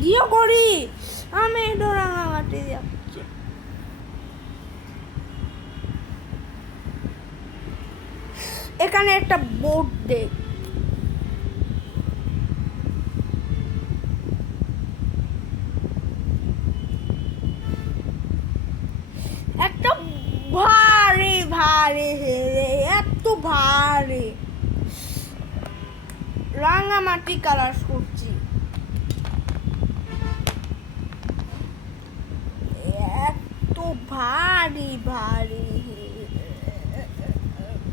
Video করি, আমি একটু রাঙামাটি যাচ্ছি। এখানে একটা বোট দেখ, একটা ভারী ভারী এত ভারী রাঙামাটি কালার করছি, এত ভারী ভারী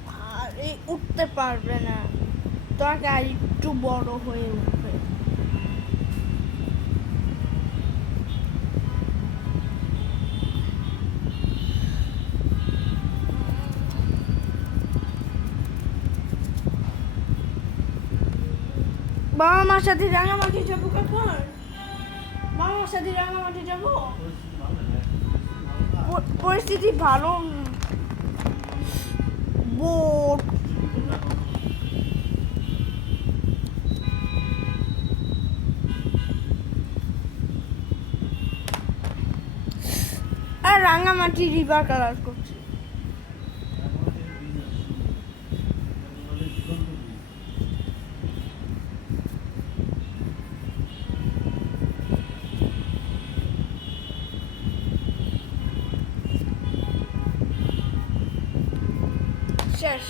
ভারী উঠতে পারবে না, তোমাকে আর একটু বড় হয়ে উঠবে। বাবা মার সাথে রাঙামাটি যাবো কখন? বাবা মার সাথে রাঙামাটি যাবো, পরিস্থিতি ভালো। বোট আর রাঙামাটি রিভার কালার করছে। শেষ।